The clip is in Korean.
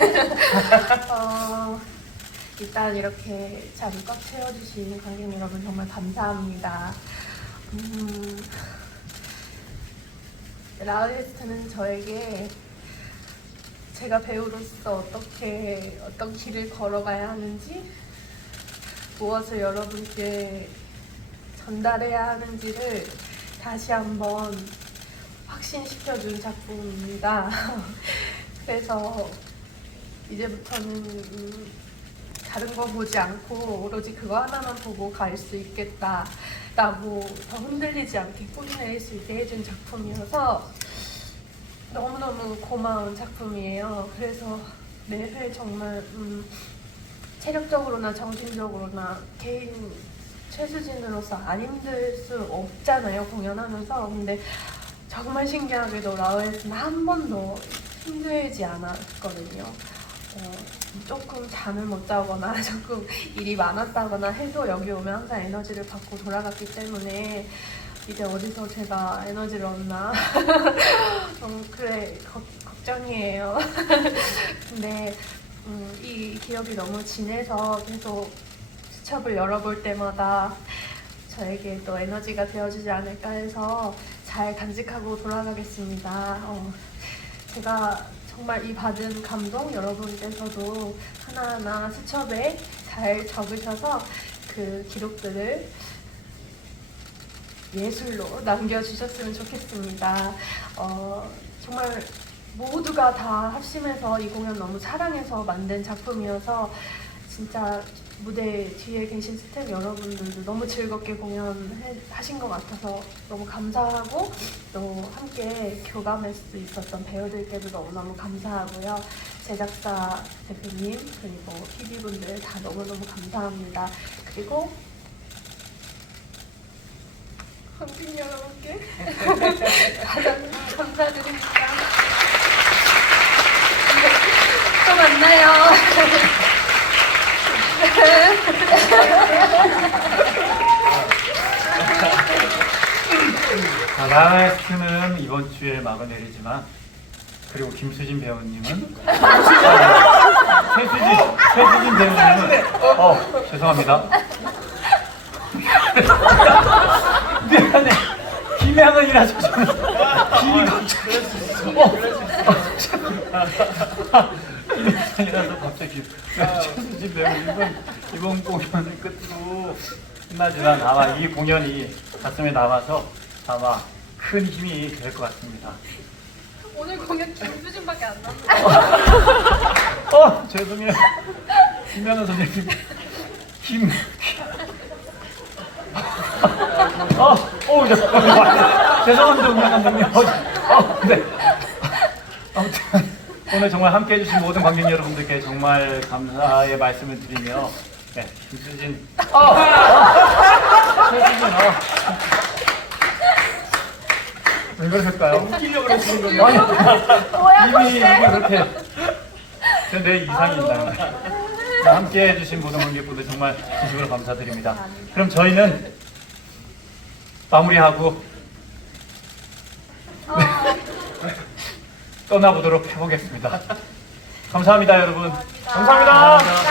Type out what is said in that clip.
어, 일단 이렇게 꽉 채워주신 관객 여러분 정말 감사합니다. 음, 라우디스트는 저에게 제가 배우로서 어떻게 어떤 길을 걸어가야 하는지 무엇을 여러분께 전달해야 하는지를 다시 한번 확신시켜준 작품입니다. 그래서 이제부터는 음, 다른 거 보지 않고 오로지 그거 하나만 보고 갈 수 있겠다 라고 더 흔들리지 않게 뿌리 내릴 수 있게 해준 작품이어서 너무너무 고마운 작품이에요. 그래서 매회 정말 음, 체력적으로나 정신적으로나 개인 최수진으로서 안 힘들 수 없잖아요 공연하면서 근데 정말 신기하게도 라오에스는 한 번도 힘들지 않았거든요. 어, 조금 잠을 못 자거나 조금 일이 많았다거나 해도 여기 오면 항상 에너지를 받고 돌아갔기 때문에 이제 어디서 제가 에너지를 얻나 음, 그래 걱, 걱정이에요. 근데 음, 이 기억이 너무 진해서 계속 수첩을 열어볼 때마다 저에게 또 에너지가 되어주지 않을까 해서 잘 간직하고 돌아가겠습니다. 어, 제가 정말 이 받은 감동 여러분께서도 하나하나 수첩에 잘 적으셔서 그 기록들을 예술로 남겨주셨으면 좋겠습니다. 어, 정말 모두가 다 합심해서 이 공연 너무 사랑해서 만든 작품이어서 진짜 무대 뒤에 계신 스태프 여러분들도 너무 즐겁게 공연하신 것 같아서 너무 감사하고 또 함께 교감할 수 있었던 배우들께도 너무너무 감사하고요. 제작사 대표님 그리고 PD분들 다 너무너무 감사합니다. 그리고 관객 여러분께 가장 감사드립니다. 또 만나요. 자, 라이스트는 이번 주에 막을 내리지만 그리고 김수진 배우님은 아, 최수진 최수진 배우님은 어 죄송합니다. 미안해. 김양은이라서 저는. 김이 갑자기. 어, 김 양은이라서 갑자기 최수진 배우님은 이번 공연을 끝으로 끝나지만 아마 이 공연이 가슴에 남아서 아마 큰 힘이 될 것 같습니다. 오늘 공연 김수진밖에 안 남았어요. 어 죄송해요. 김현아 선생님 김. 어, 어, 죄송합니다. 선생님. 어, 어, 네. 아무튼 오늘 정말 함께 해주신 모든 관객 여러분들께 정말 감사의 말씀을 드리며 네, 김수진. 어, 어, 최수진. 어. 왜 그러실까요? 웃기려고 그러시는 거예요? 아니, 뭐야, 이미 그렇게 내 이상이 있나요? 함께 해주신 모든 관객분들 정말 진심으로 감사드립니다. 그럼 저희는 마무리하고 떠나보도록 해보겠습니다. 감사합니다, 여러분. 감사합니다. 감사합니다.